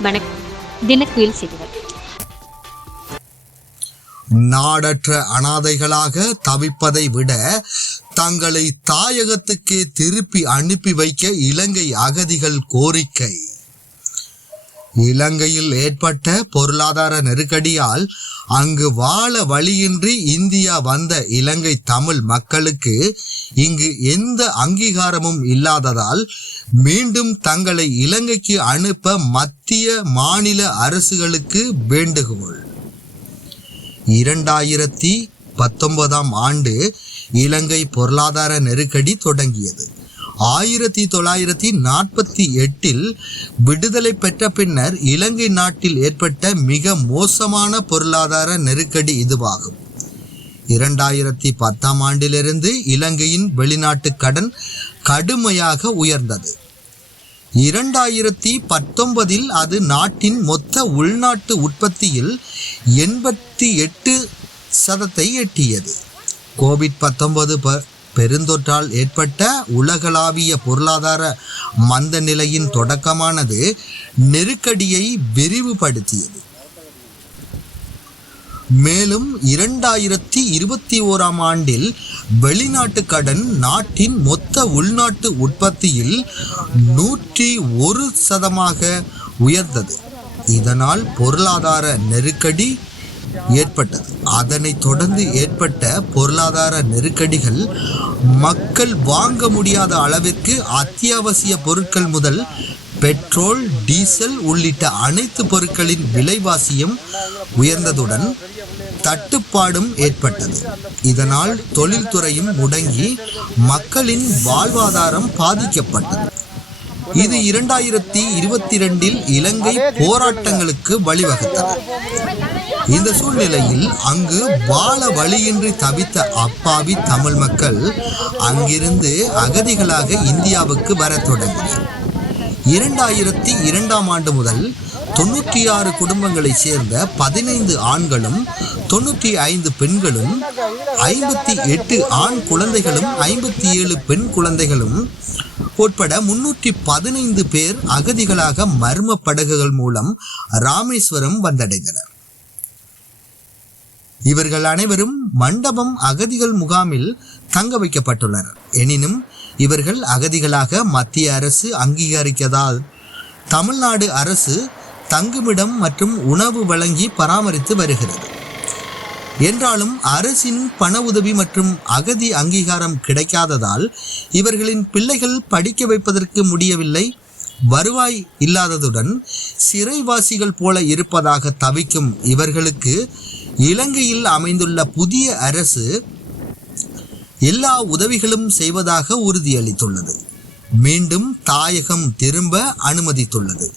வணக்கம் தினக்குயில் செய்திகள். நாடற்ற அனாதைகளாக தவிப்பதை விட தங்களை தாயகத்துக்கே திருப்பி அனுப்பி வைக்க இலங்கை அகதிகள் கோரிக்கை. இலங்கையில் ஏற்பட்ட பொருளாதார நெருக்கடியால் அங்கு வாழ வழியின்றி இந்தியா வந்த இலங்கை தமிழ் மக்களுக்கு இங்கு எந்த அங்கீகாரமும் இல்லாததால் மீண்டும் தங்களை இலங்கைக்கு அனுப்ப மத்திய மாநில அரசுகளுக்கு வேண்டுகோள். இரண்டாயிரத்தி பத்தொன்பதாம் ஆண்டு இலங்கை பொருளாதார நெருக்கடி தொடங்கியது. ஆயிரத்தி தொள்ளாயிரத்தி நாற்பத்தி எட்டில் விடுதலை பெற்ற பின்னர் இலங்கை நாட்டில் ஏற்பட்ட மிக மோசமான பொருளாதார நெருக்கடி இதுவாகும். இரண்டாயிரத்தி பத்தாம் ஆண்டிலிருந்து இலங்கையின் வெளிநாட்டு கடன் கடுமையாக உயர்ந்தது. இரண்டாயிரத்தி பத்தொன்பதில் அது நாட்டின் மொத்த உள்நாட்டு உற்பத்தியில் எண்பத்தி எட்டு சதத்தை எட்டியது. கோவிட் பத்தொன்பது பெருந்தொற்றால் ஏற்பட்ட உலகளாவிய பொருளாதார மந்த நிலையின் தொடக்கமானது நெருக்கடியை விரிவுபடுத்தியது. மேலும் இரண்டாயிரத்தி இருபத்தி ஓராம் ஆண்டில் வெளிநாட்டு கடன் நாட்டின் மொத்த உள்நாட்டு உற்பத்தியில் நூற்றி ஒரு சதமாக உயர்ந்தது. இதனால் பொருளாதார நெருக்கடி ஏற்பட்டது. அதனைத் தொடர்ந்து ஏற்பட்ட பொருளாதார நெருக்கடிகள் மக்கள் வாங்க முடியாத அளவிற்கு அத்தியாவசிய பொருட்கள் முதல் பெட்ரோல் டீசல் உள்ளிட்ட அனைத்து பொருட்களின் விலைவாசியும் உயர்ந்ததுடன் தட்டுப்பாடும் ஏற்பட்டது. இதனால் தொழில்துறையும் முடங்கி மக்களின் வாழ்வாதாரம் பாதிக்கப்பட்டது. இது இரண்டாயிரத்தி இருபத்தி ரெண்டில் இலங்கை போராட்டங்களுக்கு வழிவகுத்தது. இந்த சூழ்நிலையில் அங்கு வாழ வழியின்றி தவித்த அப்பாவி தமிழ் மக்கள் அங்கிருந்து அகதிகளாக இந்தியாவுக்கு வரத் தொடங்கினர். இரண்டாயிரத்தி இரண்டாம் ஆண்டு முதல் தொண்ணூற்றி ஆறு குடும்பங்களைச் சேர்ந்த பதினைந்து ஆண்களும் தொண்ணூற்றி ஐந்து பெண்களும் ஐம்பத்தி எட்டு ஆண் குழந்தைகளும் ஐம்பத்தி ஏழு பெண் குழந்தைகளும் உட்பட முன்னூற்றி பதினைந்து பேர் அகதிகளாக மர்ம படகுகள் மூலம் ராமேஸ்வரம் வந்தடைந்தனர். இவர்கள் அனைவரும் மண்டபம் அகதிகள் முகாமில் தங்க வைக்கப்பட்டுள்ளனர். எனினும் இவர்கள் அகதிகளாக மத்திய அரசு அங்கீகரிக்கதால் தமிழ்நாடு அரசு தங்குமிடம் மற்றும் உணவு வழங்கி பராமரித்து வருகிறது. என்றாலும் அரசின் பண உதவி மற்றும் அகதி அங்கீகாரம் கிடைக்காததால் இவர்களின் பிள்ளைகள் படிக்க வைப்பதற்கு முடியவில்லை. வருவாய் இல்லாததுடன் சிறைவாசிகள் போல இருப்பதாக தவிக்கும் இவர்களுக்கு இலங்கையில் அமைந்துள்ள புதிய அரசு எல்லா உதவிகளும் செய்வதாக உறுதியளித்துள்ளது. மீண்டும் தாயகம் திரும்ப அனுமதித்துள்ளது.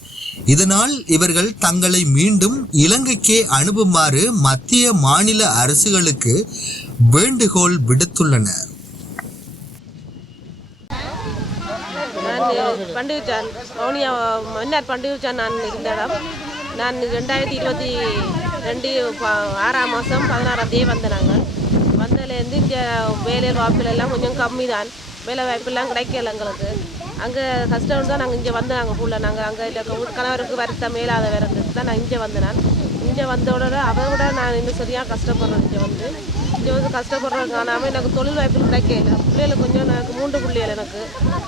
இதனால் இவர்கள் தங்களை மீண்டும் இலங்கைக்கே அனுப்புமாறு மத்திய மாநில அரசுகளுக்கு வேண்டுகோள் விடுத்துள்ளனர். நான் மன்னார் நான் இருந்த இடம். நான் ரெண்டாயிரத்தி இருபத்தி ரெண்டு ஆறாம் மாதம் பதினாறாம் தேதி வந்தேன் நாங்கள் வந்ததுலேருந்து இங்கே வேலை வாய்ப்புலெல்லாம் கொஞ்சம் கம்மி தான் வேலை வாய்ப்பெல்லாம் கிடைக்கல எங்களுக்கு. அங்கே கஷ்டம் தான் நாங்கள் இங்கே வந்தோம் நாங்கள் ஃபுல்லாக நாங்கள் அங்கே இல்லை கணவருக்கு வருத்தம் மேலாத வேறதுக்கு தான் நான் இங்கே வந்தேன் நான். இங்கே வந்தோட அதை விட நான் இன்னும் சரியாக கஷ்டப்படுறேன் இங்கே வந்து. இங்கே வந்து கஷ்டப்படுறது காணாமல் எனக்கு தொழில் வாய்ப்பு கிடைக்கல. பிள்ளைகளை கொஞ்சம் எனக்கு மூன்று பிள்ளைகள் எனக்கு.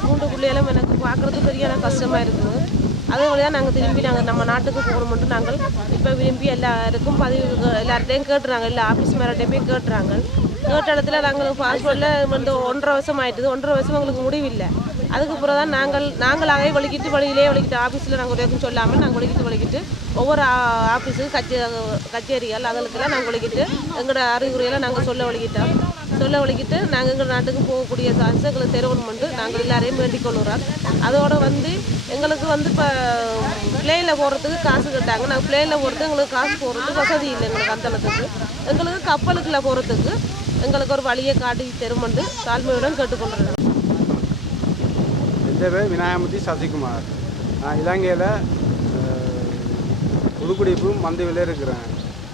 மூன்று பிள்ளைகளும் எனக்கு பார்க்குறதுக்கு பெரிய கஷ்டமாக இருக்குது. அதே தான் நாங்கள் திரும்பி நாங்கள் நம்ம நாட்டுக்கு போகணும்னு நாங்கள் இப்போ விரும்பி எல்லாருக்கும் பதிவு எல்லார்ட்டையும் கேட்டுறாங்க. எல்லா ஆஃபீஸ் மேலே போய் கேட்டுறாங்க. கேட்ட இடத்துல நாங்கள் பாஸ்போர்ட்டில் வந்து ஒன்றரை வருஷம் ஆயிட்டுது. ஒன்றரை வருஷம் எங்களுக்கு முடிவில்லை. அதுக்கு பிறகு தான் நாங்கள் நாங்களாகவே வலிக்கிட்டு வழியிலே வலிக்கிட்டு ஆஃபீஸில் நாங்கள் ஒரு சொல்லாமல் நாங்கள் வலிக்கிட்டு வலிக்கிட்டு ஒவ்வொரு ஆஃபீஸு கச்சே கச்சேரிகள் அதுகளுக்கெல்லாம் நாங்கள் வலிக்கிட்டு எங்களோட அறிகுறியெல்லாம் நாங்கள் சொல்ல வலிக்கிட்டோம் சொல்ல ஒழிக்கிட்டு நாங்கள் எங்கள் நாட்டுக்கு போகக்கூடிய சான்ஸ் எங்களுக்கு தெருவணுமெண்டு நாங்கள் எல்லாரையும் வேண்டிக் கொள்ளுறோம். அதோடு வந்து எங்களுக்கு வந்து இப்போ பிளேனில் போகிறதுக்கு காசு கேட்டாங்க. நாங்கள் பிளேனில் போகிறதுக்கு எங்களுக்கு காசு போகிறதுக்கு வசதி இல்லை எங்களுக்கு அந்த அளவுக்கு எங்களுக்கு கப்பலுக்குள்ள போகிறதுக்கு எங்களுக்கு ஒரு வழியை காட்டி தருமெண்டு தாழ்மையுடன் கேட்டுக்கொள்கிறேன் என் பேர் விநாயகமூர்த்தி சசிகுமார். நான் இலங்கையில் புதுக்குடிப்பு மந்தவில இருக்கிறேன்.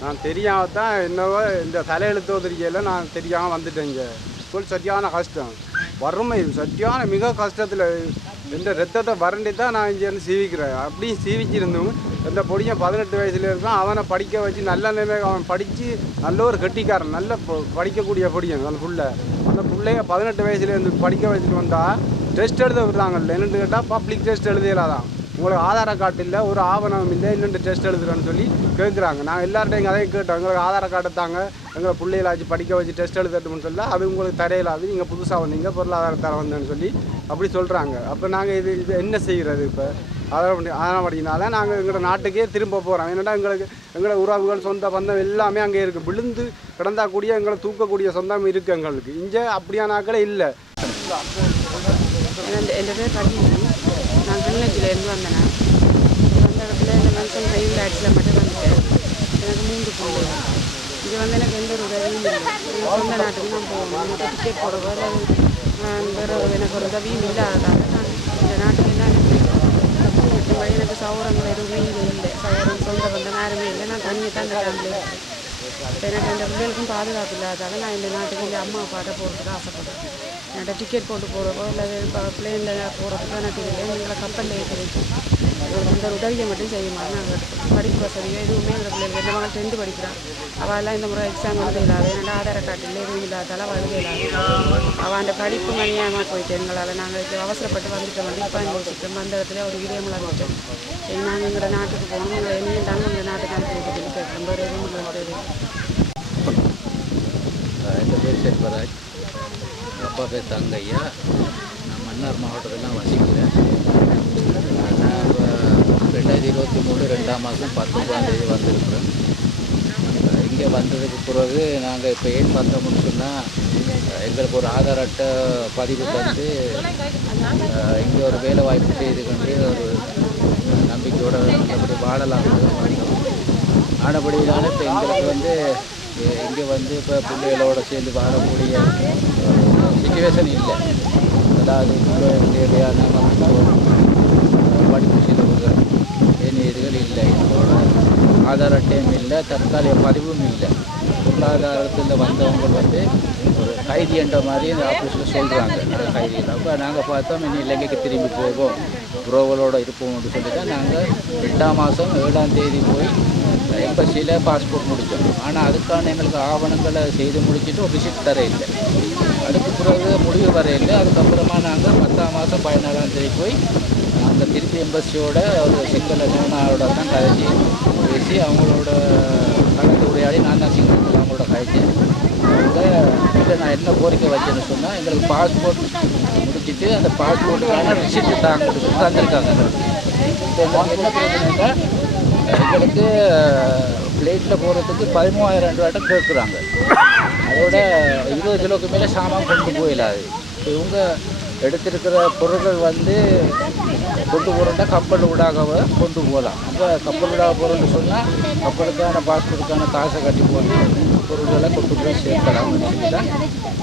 நான் தெரியாம தான் என்னவோ இந்த தலையெழுத்து ஒதுக்கியில் நான் தெரியாமல் வந்துட்டேங்க இங்கே. சரியான கஷ்டம். வறுமை சரியான மிக கஷ்டத்தில் இந்த ரத்தத்தை வறண்டி தான் நான் இங்கேருந்து சீவிக்கிறேன். அப்படியும் சீவிச்சிருந்தும் இந்த பொடியன் பதினெட்டு வயசுல இருக்கான் அவனை படிக்க வச்சு நல்ல நிலைமை அவன் படித்து நல்ல ஒரு கெட்டிக்காரன் நல்ல பொ- படிக்கக்கூடிய பொடியன் அந்த புள்ள. அந்த பிள்ளைய பதினெட்டு வயசுலேருந்து படிக்க வச்சுட்டு வந்தால் டெஸ்ட் எழுத விடுறாங்கல்ல. என்னென்னு கேட்டால் பப்ளிக் டெஸ்ட் எழுதியலாதான் உங்களுக்கு ஆதார கார்டு இல்லை ஒரு ஆவணம் இல்லை இன்னும் டெஸ்ட் எழுதுறேன்னு சொல்லி கேட்குறாங்க நாங்கள் எல்லார்ட்டையும் எங்கள் அதையும் கேட்டோம் எங்களுக்கு ஆதார கார்டு தாங்க. எங்களை பிள்ளைகளாச்சு படிக்க வச்சு டெஸ்ட் எழுதட்டும்னு சொல்ல அது உங்களுக்கு தரையிலாது நீங்கள் புதுசாக வந்தீங்க பொருளாதார தர வந்தேன்னு சொல்லி அப்படி சொல்கிறாங்க அப்போ நாங்கள் இது இது என்ன செய்கிறது இப்போ? அதான் அதனால நாங்கள் எங்களோட நாட்டுக்கே திரும்ப போகிறோம் என்னடா எங்களுக்கு எங்களோட உறவுகள் சொந்த பந்தம் எல்லாமே அங்கே இருக்குது விழுந்து கிடந்தா கூடிய எங்களை தூக்கக்கூடிய சொந்தம் இருக்குது எங்களுக்கு. இங்கே அப்படியானாக்களே இல்லை. என் பேர் പേര് வந்தேன். வந்த இடத்துல இந்த மென்ஷன் ரயில் ஆக்சில் மட்டும் வந்துட்டேன் எனக்கு மூன்று போகணும் இது வந்து எனக்கு எந்த ஒரு உதவியும் இல்லை. சொந்த நாட்டுக்கு நான் போகணும். எனக்கு டிக்கெட் போடவோ இல்லை வேறு எனக்கு ஒரு உதவியும் இல்லாததால் நான் இந்த நாட்டுக்கு என்ன மற்றபடி எனக்கு சௌரங்கள் எதுவுமே இல்லை. சௌரம் சொந்த பந்தம் யாருமே இல்லை. நான் தண்ணி தான் இந்த ஃபேமிலி எனக்கு இந்த பிள்ளைகளுக்கும் பாதுகாப்பு இல்லாததால் நான் இந்த நாட்டுக்கு எங்கள் அம்மா அப்பாட்ட போகிறதுக்கு ஆசைப்படுறேன். என்கிட்ட டிக்கெட் போட்டு போகிறப்போ இல்லை பிளேனில் போகிறதுக்கு நான் டிக்கெட் எங்களை கப்பலில் ஏற்றி வச்சு எங்களுக்கு இந்த உதவியை மட்டும் செய்யுமா நாங்கள் படிப்பு வசதியோ எதுவுமே எங்கள் பிள்ளைகளுக்கு எந்த மகள் டென்த்து படிக்கிறான் அவள் எல்லாம் இந்த முறை எக்ஸாம் எழுத இல்லாத என்னோட ஆதார கார்டு இல்லை எதுவும் இல்லாதால அவள் எழுத இல்லாத. அவள் அந்த படிப்பு மணியாமல் போயிட்டு எங்களால் நாங்கள் இப்போ அவசரப்பட்டு வந்துட்டோம். வந்து இப்போ சுற்றம் அந்த இடத்துல ஒரு இதயம் வந்துட்டோம் நாங்கள் எங்களோட நாட்டுக்கு போகணும். எங்களை என்னையும் தாங்க எங்கள் நாட்டுக்கு அனுப்பி சொல்லி கேட்குறோம் வேறு எதுவும் உங்களுக்கு என் பேர் செல்வராஜ் அப்பா பேர் தங்கையா? நான் மன்னார் மாவட்டத்தில் தான் வசிக்கிறேன். நான் இப்போ ரெண்டாயிரத்தி இருபத்தி மூணு ரெண்டாம் மாதம் பத்தொம்பதாம் தேதி வந்திருக்கிறேன். இங்கே வந்ததுக்கு பிறகு நாங்கள் இப்போ ஏன் வந்தோம்னு சொன்னால் எங்களுக்கு ஒரு ஆதார் அட்டை பதிவு தந்து இங்கே ஒரு வேலை வாய்ப்பு செய்து கொண்டு ஒரு நம்பிக்கையோட நல்லபடி வாழலாம் ஆனபடியினால இப்போ எங்களுக்கு வந்து இங்கே வந்து இப்போ பிள்ளைகளோடு சேர்ந்து வாழக்கூடிய சுச்சுவேஷன் இல்லை அதாவது பிள்ளைகளுக்கு தேவையான படிப்பு செலவுகள் ஏனைய இதுகள் இல்லை ஆதார் அட்டையும் இல்லை தற்காலிக பதிவும் இல்லை பொருளாதாரத்தில் வந்தவங்க வந்து ஒரு கைதி என்ற மாதிரி இந்த ஆஃபீஸில் சொல்கிறாங்க கைதிகள் அப்போ நாங்கள் பார்த்தோம் இனி இலங்கைக்கு திரும்பி போவோம் உறவுகளோடு இருப்போம் அப்படின்னு சொல்லி தான் நாங்கள் எட்டாம் மாதம் ஏழாம் தேதி போய் எம்பசியில் பாஸ்போர்ட் முடித்தோம் ஆனால் அதுக்கான எங்களுக்கு ஆவணங்களை செய்து முடிச்சுட்டு ஒரு ரிசிப்ட் தர இல்லை அதுக்கு பிறகு முடிவு வரையில் அதுக்கப்புறமா நாங்கள் பத்தாம் மாதம் பதினாலாம் தேதி போய் அந்த திருப்பி எம்பசியோட ஒரு சிங்கள நிறுவனோட தான் கழிச்சு பேசி அவங்களோட கலந்து உரையாடி நான் தான் சிங்களத்தில் அவங்களோட கழிச்சு அவங்க இல்லை நான் என்ன கோரிக்கை வச்சேன்னு சொன்னால் எங்களுக்கு பாஸ்போர்ட் முடிச்சிட்டு அந்த பாஸ்போர்ட்டுக்கான ரிசிப்ட் தாங்க தந்திருக்காங்க. இப்போ என்ன பிரச்சனைன்னா எங்களுக்கு ஃப்ளைட்டில் போகிறதுக்கு பதிமூவாயிரம் ரூபாய்ட்ட கேட்குறாங்க அதோட இருபது கிலோக்கு மேலே சாமான் கொண்டு போயிடாது இவங்க எடுத்திருக்கிற பொருட்கள் வந்து கொண்டு போகிறோம்னா கப்பல் ஊடாகவே கொண்டு போகலாம். அப்போ கப்பல் ஊடாக போகிறோம்னு சொன்னால் கப்பலுக்கான பாஸ்போர்ட்டுக்கான காசை கட்டி போட்டு பொருட்களை கொண்டு போய் சேர்க்கலாம் தான்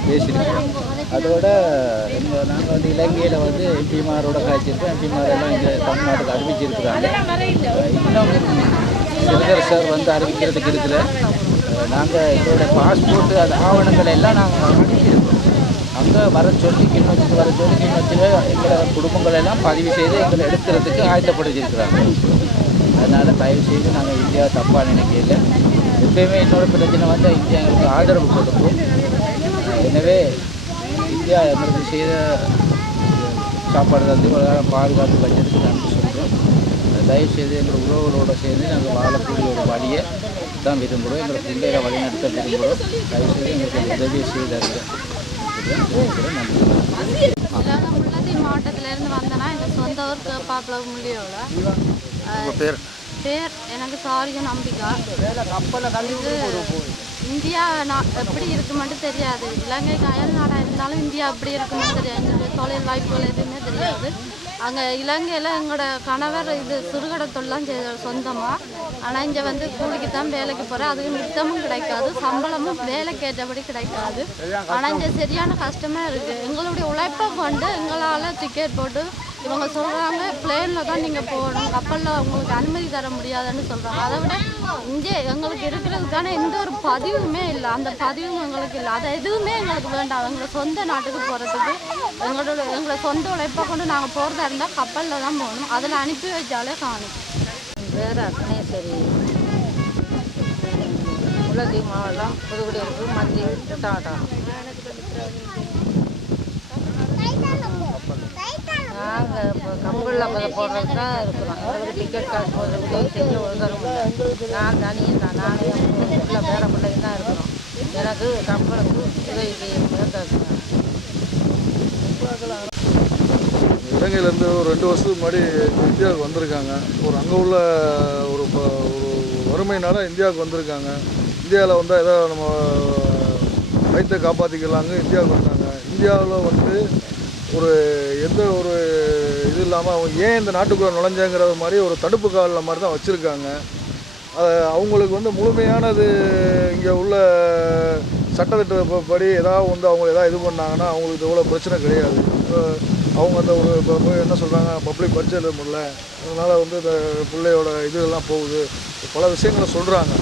பேசியிருக்கோம் அதோட எங்கள் நாங்கள் வந்து இலங்கையில் வந்து எம்பிமாரோட காய்ச்சிருக்கோம் எம்பிமாரெல்லாம் இங்கே தமிழ்நாட்டுக்கு அறிவிச்சிருக்கிறாங்க. இன்னும் முதல்வர் சார் வந்து அறிவிக்கிறதுக்கு இருக்கிற நாங்கள் எங்களோட பாஸ்போர்ட்டு அது ஆவணங்கள் எல்லாம் நாங்கள் அனுப்பியிருக்கோம். அங்கே வர சொல்லி கிண்ணத்துக்கு வர சொல்லி கிண்ணத்தில் எங்களோட குடும்பங்கள் எல்லாம் பதிவு செய்து எங்களை எடுக்கிறதுக்கு ஆயத்தப்படுத்தியிருக்கிறாங்க. அதனால் தயவு செய்து நாங்கள் இந்தியா தப்பாக நினைக்கல. எப்பயுமே என்னோட பிரச்சனை வந்து இந்தியா எங்களுக்கு ஆதரவு கொடுக்கும். எனவே இந்தியா எங்களுக்கு செய்த சாப்பாடு தந்து இவ்வளவு பாதுகாப்பு பாதுகாத்து நன்றி சொல்கிறோம் தயவு செய்து எங்கள் உறவுகளோடு சேர்ந்து நாங்கள் வாழக்கூடிய ஒரு வழியை தான் விரும்புகிறோம். எங்களை பிள்ளைகளை வழிநடத்த விரும்புகிறோம். தயவு செய்து எங்களுக்கு இலங்கை முள்ளத்தி மாவட்டத்திலேருந்து வந்தேன்னா எங்கள் சொந்த ஊர் கேப்பாக்குள முடியோட பேர்? பேர் எனக்கு சாரிய நம்பிக்கை இது இந்தியா எப்படி இருக்குமென்று தெரியாது. இலங்கைக்கு அயல் நாடாக இருந்தாலும் இந்தியா எப்படி இருக்குமென்னு தெரியாது. எங்களுக்கு தொழில் வாய்ப்புகள் எதுவுமே தெரியாது. அங்கே இலங்கையில் எங்களோட கணவர் இது சிறுகடை தொழிலாம் சொந்தமாக ஆனால் இங்கே வந்து கூலிக்கு தான் வேலைக்கு போகிறேன் அதுக்கு நித்தமும் கிடைக்காது. சம்பளமும் வேலைக்கு ஏற்றபடி கிடைக்காது. ஆனால் இங்கே சரியான கஷ்டமாக இருக்குது எங்களுடைய உழைப்பை கொண்டு எங்களால் டிக்கெட் போட்டு இவங்க சொல்கிறாங்க பிளேனில் தான் நீங்கள் போகணும். கப்பலில் உங்களுக்கு அனுமதி தர முடியாதுன்னு சொல்கிறாங்க அதை விட இங்கே எங்களுக்கு இருக்கிறதுக்கான எந்த ஒரு பதிவுமே இல்லை. அந்த பதிவும் எங்களுக்கு இல்லை. அது எதுவுமே எங்களுக்கு வேண்டாம். எங்களை சொந்த நாட்டுக்கு போகிறதுக்கு எங்களோட எங்களை சொந்த உழைப்பை கொண்டு நாங்கள் போகிறதா இருந்தால் கப்பலில் தான் போகணும். அதில் அனுப்பி வச்சாலே காணும். பேர் அக்னேஸ்வரி உலகி மாவட்டம் புதுக்குடியிருப்பு மஞ்சள் டாட்டா நாங்கள் இப்போ கம்பளில் பத போடுறது தான் இருக்கிறோம். எங்களுக்கு டிக்கெட் காசு போடுறதுக்கு செஞ்சு ஒழுங்கும் நான் தனியும் தான். நானே பிள்ளை பேர பிள்ளைங்க தான் இருக்கிறோம். எனக்கு கம்பளுக்கு உதவி செய்ய இலங்கையிலேருந்து ஒரு ரெண்டு வருஷத்துக்கு முன்னாடி இந்தியாவுக்கு வந்திருக்காங்க. ஒரு அங்கே உள்ள ஒரு ஒரு வறுமையினால இந்தியாவுக்கு வந்திருக்காங்க. இந்தியாவில் வந்தால் ஏதோ நம்ம வயிற்றை காப்பாற்றிக்கலாங்க இந்தியாவுக்கு வந்தாங்க. இந்தியாவில் வந்து ஒரு எந்த ஒரு இது இல்லாமல் அவங்க ஏன் இந்த நாட்டுக்குள்ளே நுழைஞ்சாங்கிறது மாதிரி ஒரு தடுப்பு காலில் மாதிரி தான் வச்சுருக்காங்க. அது அவங்களுக்கு வந்து முழுமையானது இங்கே உள்ள சட்டத்திட்டப்படி ஏதாவது வந்து அவங்க ஏதாவது இது பண்ணாங்கன்னா அவங்களுக்கு இவ்வளோ பிரச்சனை கிடையாது. அவங்க அந்த ஒரு இப்போ போய் என்ன சொல்கிறாங்க பப்ளிக் பரிச்சை எழுத முடியல. அதனால் வந்து இந்த பிள்ளையோட இதெல்லாம் போகுது. பல விஷயங்களை சொல்கிறாங்க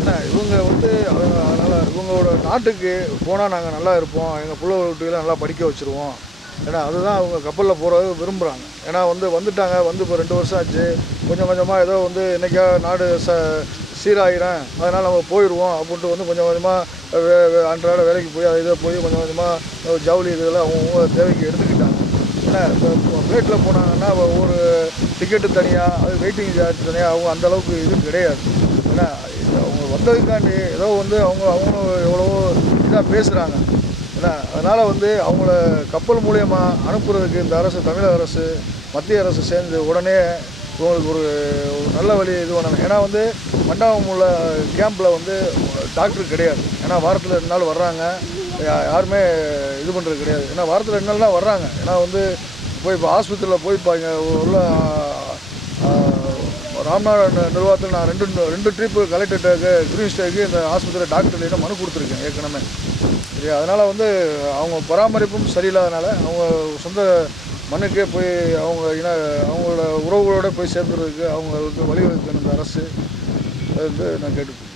ஏன்னா இவங்க வந்து அதனால் இவங்களோட நாட்டுக்கு போனால் நாங்கள் நல்லா இருப்போம். எங்கள் பிள்ளை வீட்டுக்கெல்லாம் நல்லா படிக்க வச்சுருவோம். ஏன்னா அதுதான் அவங்க கப்பலில் போகிறது விரும்புகிறாங்க ஏன்னா வந்து வந்துட்டாங்க வந்து இப்போ ரெண்டு வருஷம் ஆச்சு. கொஞ்சம் கொஞ்சமாக ஏதோ வந்து இன்றைக்கா நாடு ச சீராயிரம். அதனால் நம்ம போயிடுவோம் அப்படின்ட்டு வந்து கொஞ்சம் கொஞ்சமாக வே அன்றாட வேலைக்கு போய் அதை இதை போய் கொஞ்சம் கொஞ்சமாக ஜவுளி இதெல்லாம் அவங்க தேவைக்கு எடுத்துக்கிட்டாங்க. ஏன்னா இப்போ ஃப்ளைட்டில் போனாங்கன்னா ஒவ்வொரு டிக்கெட்டு தனியாக அது வெயிட்டிங் சார்ஜ் தனியாக அவங்க அந்த அளவுக்கு இது கிடையாது. ஏன்னா அவங்க வந்ததுக்காண்டி ஏதோ வந்து அவங்க அவங்களும் எவ்வளவோ இதாக பேசுகிறாங்க ஏன்னா அதனால் வந்து அவங்கள கப்பல் மூலயமா அனுப்புறதுக்கு இந்த அரசு தமிழக அரசு மத்திய அரசு சேர்ந்து உடனே இவங்களுக்கு ஒரு நல்ல வழி இது பண்ணணும். ஏன்னா வந்து மண்டபம் உள்ள கேம்பில் வந்து டாக்டர் கிடையாது. ஏன்னா வாரத்தில் ரெண்டு நாள் வர்றாங்க. யாருமே இது பண்ணுறது கிடையாது. ஏன்னா வாரத்தில் ரெண்டு நாள் தான் வர்றாங்க. ஏன்னா வந்து போய் இப்போ ஆஸ்பத்திரியில் போய் இப்போ இங்கே உள்ள ராம்நாடு நிர்வாகத்தில் நான் ரெண்டு ரெண்டு ட்ரிப்பு கலெக்டர்கிட்ட கிரீன் ஸ்டேக்கு இந்த ஆஸ்பத்திரியில் டாக்டர் மனு கொடுத்துருக்கேன் ஏற்கனவே. சரி அதனால் வந்து அவங்க பராமரிப்பும் சரியில்லாதனால அவங்க சொந்த மண்ணுக்கே போய் அவங்க இன அவங்களோட உறவுகளோட போய் சேர்ந்துறதுக்கு அவங்களுக்கு வழிவகுக்கணும் இந்த அரசு. அது வந்து நான் கேட்டு